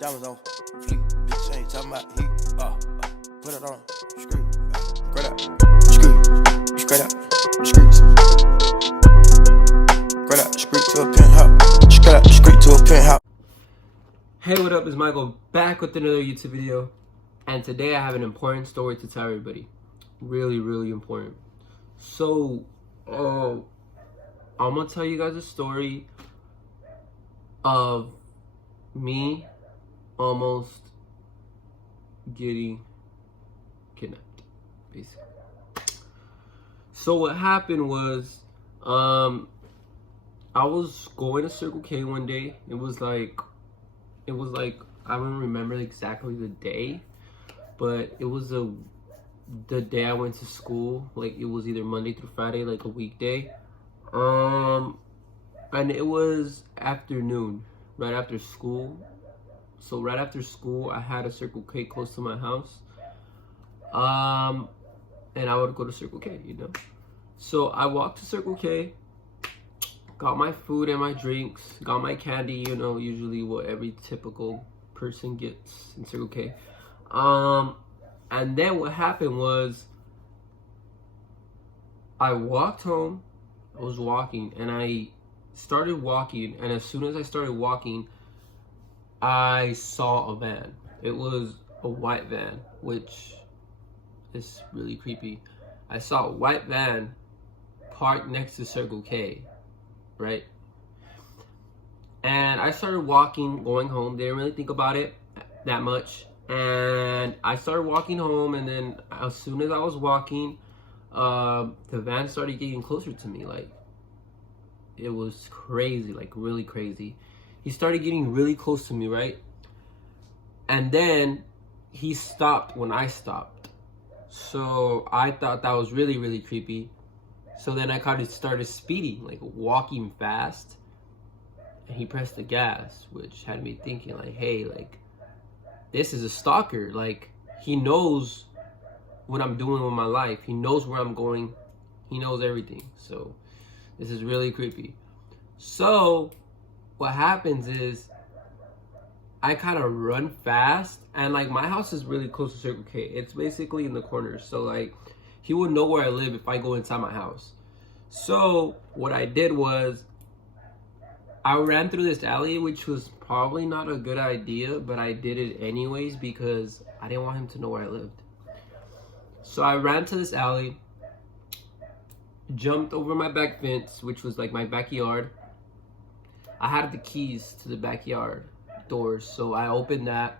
Diamonds on fleek, bitch ain't talking about heat. Put it on, screw, straight up, screw, straight up, screws. Straight up, screw to a penthouse. Straight up, screw to a penthouse. Hey, what up? It's Michael back with another YouTube video, and today I have an important story to tell everybody. Really important. So, I'm gonna tell you guys a story of me almost getting kidnapped, basically. So what happened was, I was going to Circle K one day. It was like I don't remember exactly the day, but it was the day I went to school. Like, it was either Monday through Friday, like a weekday. And it was afternoon, right after school. So right after school, I had a Circle K close to my house. And I would go to Circle K, you know. So I walked to Circle K, got my food and my drinks, got my candy, you know, usually what every typical person gets in Circle K. And then what happened was, I walked home. I was walking, and I started walking, and as soon as I started walking, I saw a van. It was a white van, which is really creepy. I saw a white van parked next to Circle K, right? And I started walking, going home. Didn't really think about it that much. And I started walking home, and then as soon as I was walking, the van started getting closer to me. Like, it was crazy, like really crazy. He started getting really close to me, right? And then he stopped when I stopped. So I thought that was really creepy. So then I kind of started speeding, like walking fast. And he pressed the gas, which had me thinking like, hey, like, this is a stalker. Like, he knows what I'm doing with my life. He knows where I'm going. He knows everything. So this is really creepy. So what happens is, I kind of run fast, and like, my house is really close to Circle K. It's basically in the corner. So like, he would know where I live if I go inside my house. So what I did was, I ran through this alley, which was probably not a good idea, but I did it anyways because I didn't want him to know where I lived. So I ran to this alley, jumped over my back fence, which was like my backyard. I had the keys to the backyard doors, so I opened that,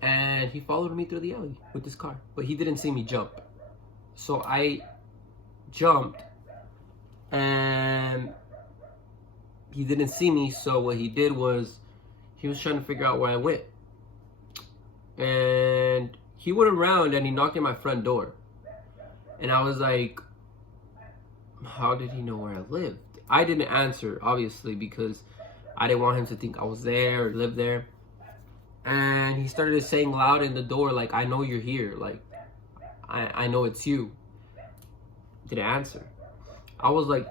and he followed me through the alley with his car, but he didn't see me jump. So I jumped, and he didn't see me. So what he did was, he was trying to figure out where I went, and he went around and he knocked at my front door, and I was like, how did he know where I lived? I didn't answer, obviously, because I didn't want him to think I was there or lived there. And he started saying loud in the door, like, I know you're here. Like, I know it's you. Didn't answer. I was like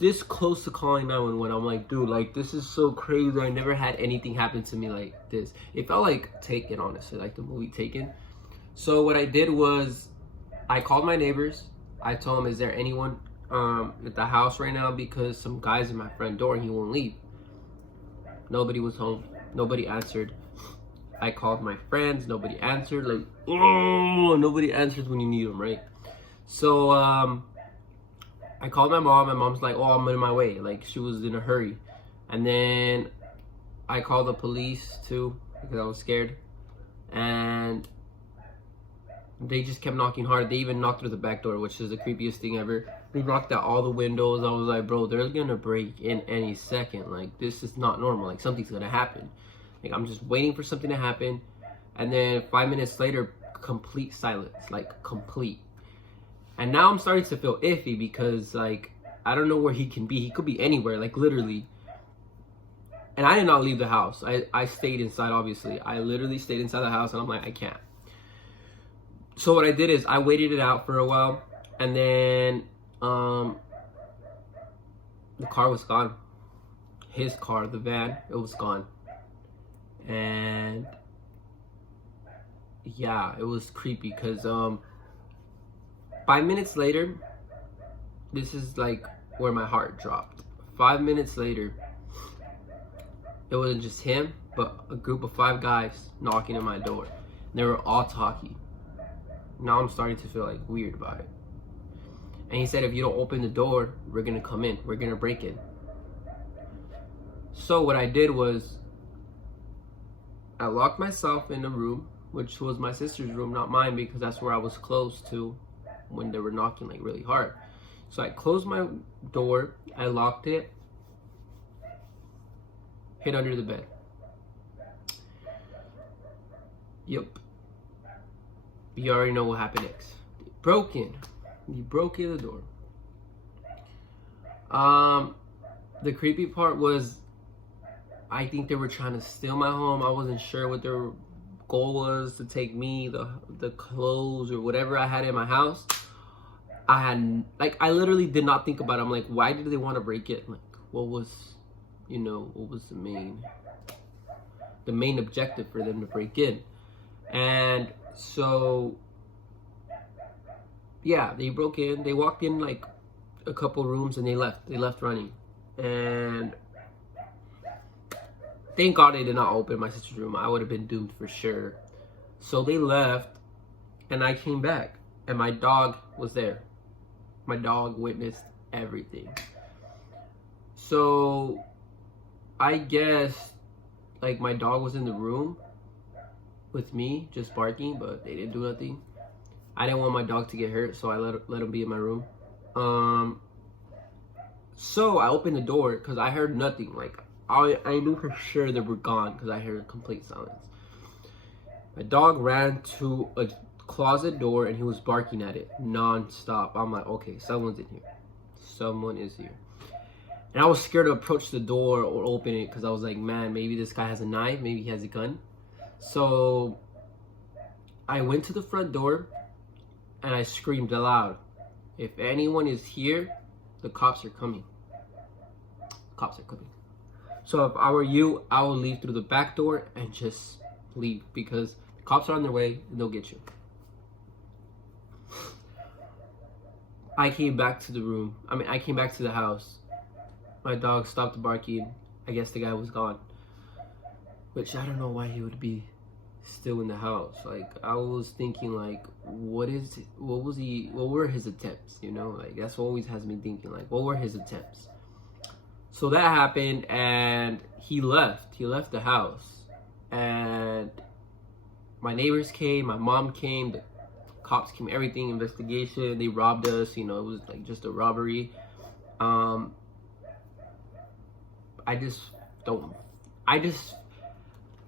this close to calling 911. I'm like, dude, like, this is so crazy. I never had anything happen to me like this. It felt like Taken, honestly, like the movie Taken. So what I did was, I called my neighbors. I told them, is there anyone at the house right now, because some guy's in my front door and he won't leave. Nobody was home. Nobody answered. I called my friends. Nobody answered. Like, oh, nobody answers when you need them, right? So I called my mom. My mom's like, oh, I'm in my way. Like, she was in a hurry. And then I called the police too, because I was scared. And they just kept knocking hard. They even knocked through the back door, which is the creepiest thing ever. They knocked out all the windows. I was like, bro, they're gonna break in any second. Like, this is not normal. Like, something's gonna happen. Like, I'm just waiting for something to happen. And then 5 minutes later, complete silence. Like, complete. And now I'm starting to feel iffy because, like, I don't know where he can be. He could be anywhere, like, literally. And I did not leave the house. I stayed inside, obviously. I literally stayed inside the house, and I'm like, I can't. So what I did is, I waited it out for a while, and then the car was gone. His car, the van, it was gone. And yeah, it was creepy because 5 minutes later, this is like where my heart dropped. 5 minutes later, it wasn't just him, but a group of 5 guys knocking on my door. They were all talking. Now I'm starting to feel like weird about it. And he said, if you don't open the door, we're gonna come in. We're gonna break in. So what I did was, I locked myself in a room, which was my sister's room, not mine, because that's where I was close to when they were knocking like really hard. So I closed my door, I locked it, hid under the bed. Yep. You already know what happened next. They broke in. He broke in the door. The creepy part was, I think they were trying to steal my home. I wasn't sure what their goal was, to take me, the clothes or whatever I had in my house. I literally did not think about it. I'm like, why did they want to break it? Like, what was the main objective for them to break in? And so, yeah, they broke in. They walked in like a couple rooms and they left running. And thank God they did not open my sister's room. I would have been doomed for sure. So they left and I came back and my dog was there. My dog witnessed everything. So I guess like my dog was in the room with me just barking, but they didn't do nothing. I didn't want my dog to get hurt, so I let him be in my room. So I opened the door because I heard nothing. Like I knew for sure they were gone because I heard complete silence. My dog ran to a closet door and he was barking at it non-stop. I'm like, okay, someone's in here. Someone is here. And I was scared to approach the door or open it because I was like, man, maybe this guy has a knife, maybe he has a gun. So I went to the front door and I screamed aloud, if anyone is here, the cops are coming. Cops are coming. So if I were you, I would leave through the back door and just leave because the cops are on their way and they'll get you. I came back to the room. I came back to the house. My dog stopped barking. I guess the guy was gone. Which I don't know why he would be still in the house. Like I was thinking like, what were his attempts? You know, like that's what always has me thinking, like, what were his attempts? So that happened and he left the house and my neighbors came, my mom came, the cops came, everything, investigation, they robbed us, you know, it was like just a robbery.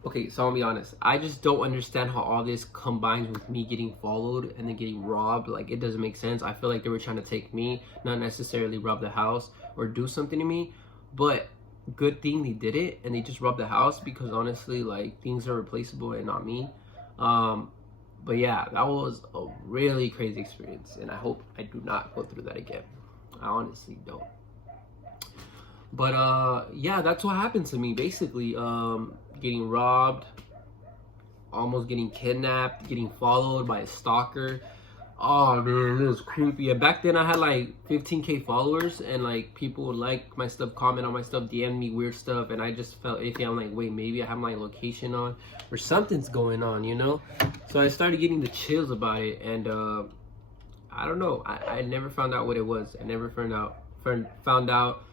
Okay, so I'll be honest, I just don't understand how all this combines with me getting followed and then getting robbed. Like it doesn't make sense. I feel like they were trying to take me, not necessarily rob the house or do something to me, but good thing they did it and they just robbed the house because honestly, like things are replaceable and not me. But yeah, that was a really crazy experience and I hope I do not go through that again. I honestly don't. But yeah, that's what happened to me basically. Getting robbed, almost getting kidnapped, getting followed by a stalker. Oh man, it was creepy. And back then I had like 15K followers and like people would like my stuff, comment on my stuff, DM me weird stuff, and I just felt iffy. I'm like, wait, maybe I have my location on or something's going on, you know? So I started getting the chills about it and I don't know. I never found out what it was. I never found out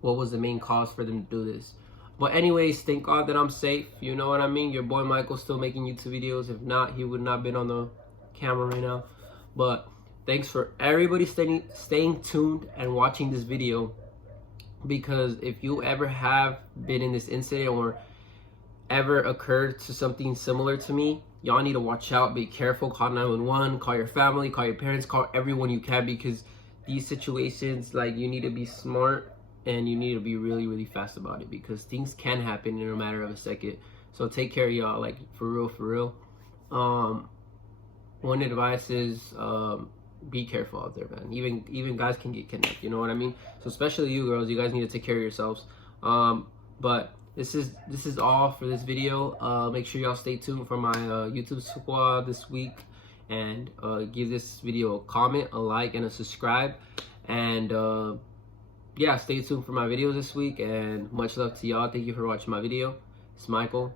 what was the main cause for them to do this. But anyways, thank God that I'm safe. You know what I mean? Your boy Michael's still making YouTube videos. If not, he would not have been on the camera right now. But thanks for everybody staying tuned and watching this video. Because if you ever have been in this incident or ever occurred to something similar to me, y'all need to watch out. Be careful. Call 911. Call your family. Call your parents. Call everyone you can. Because these situations, like, you need to be smart. And you need to be really, really fast about it because things can happen in a matter of a second. So take care of y'all, like for real. One advice is be careful out there, man. Even guys can get kidnapped, you know what I mean? So especially you girls, you guys need to take care of yourselves. But this is all for this video. Make sure y'all stay tuned for my YouTube squad this week, and give this video a comment, a like, and a subscribe. And yeah, stay tuned for my videos this week, and much love to y'all. Thank you for watching my video. It's Michael.